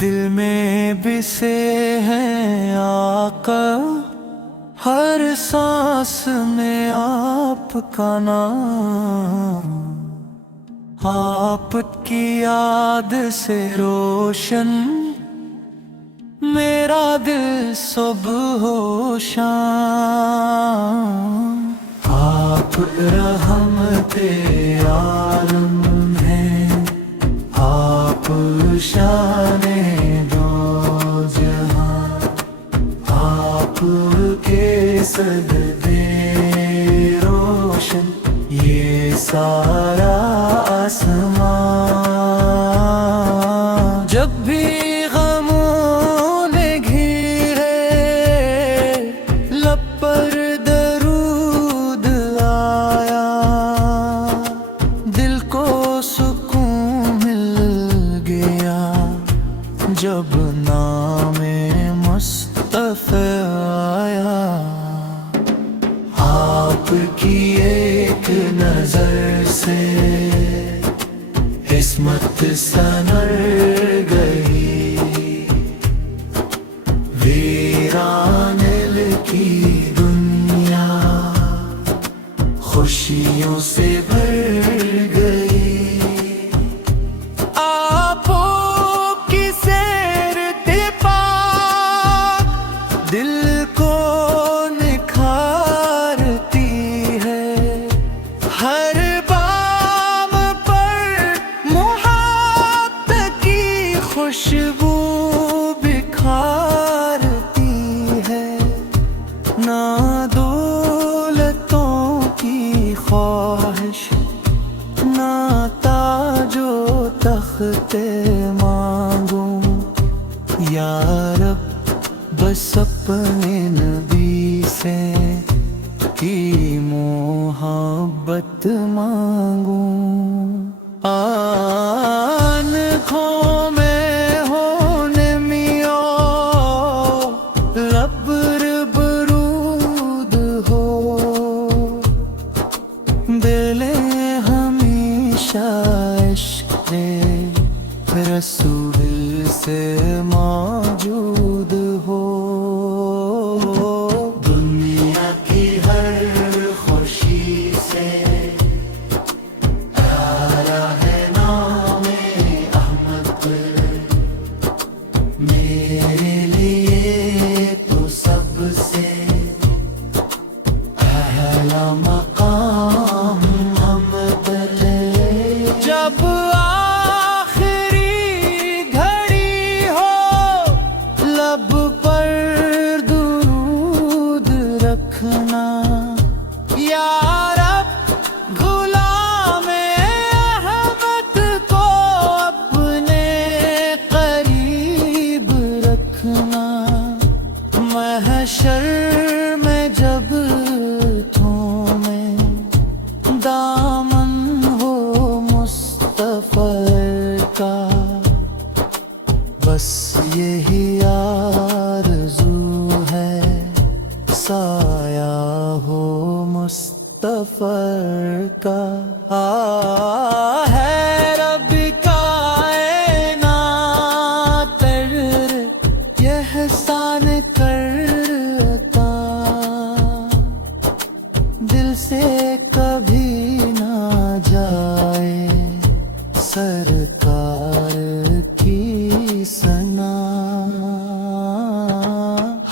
دل میں بسے ہیں آقا، ہر سانس میں آپ کا نام، آپ کی یاد سے روشن میرا دل صبح و شام۔ آپ رحمت عالم ہیں، آپ شان دو جہاں، آپ کے صدقے روشن یہ سارا آسمان۔ جب بھی غموں نے گھیرے لب پر درود آیا، دل کو سکون مل گیا جب نام مصطفیٰ آیا۔ آپ کی ایک نظر سے عصمت سنور گئی، ویران کی دنیا خوشیوں سے بھر گئی۔ آپ کی سیر پاک دل کو نکھارتی ہے، ہر بام پر محبت کی خوشبو بکھارتی ہے۔ نہ دولتوں کی خواہش، نہ تاج و تخت مانگوں، یا رب بس اپنے نبی سے کی محبت مانگوں۔ آنکھوں میں ہونے میو لب برود ہو، دلیں ہمیشہ عشق رسول سے موجود ہو۔ دنیا کی ہر خوشی سے پیارا ہے نام احمد، میرے لیے تو سب سے اعلیٰ مقام احمد ہے۔ جب لب پر درود رکھنا، یا رب غلام احمد کو اپنے قریب رکھنا۔ محشر میں جب تھومے دامن ہو مصطفیٰ کا، بس یہی آرزو ہے سایہ ہو مصطفیٰ کا۔ ہے رب کائنات یہ احسان کرتا، دل سے کبھی نہ جائے سرکار کی ثنا۔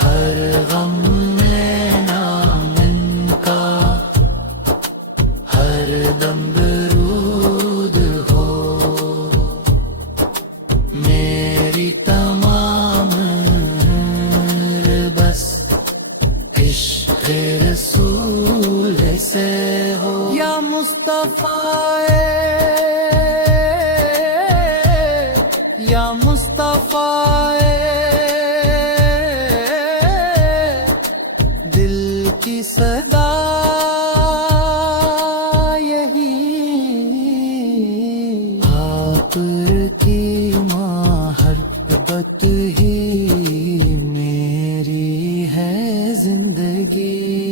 ہر غم لینا من کا ہر دم درود ہو، میری تمام بس عشق رسول سے ہو۔ یا مصطفیٰ، یا مصطفیٰ، دل کی صدا یہی، آپ کی محبت ہی میری ہے زندگی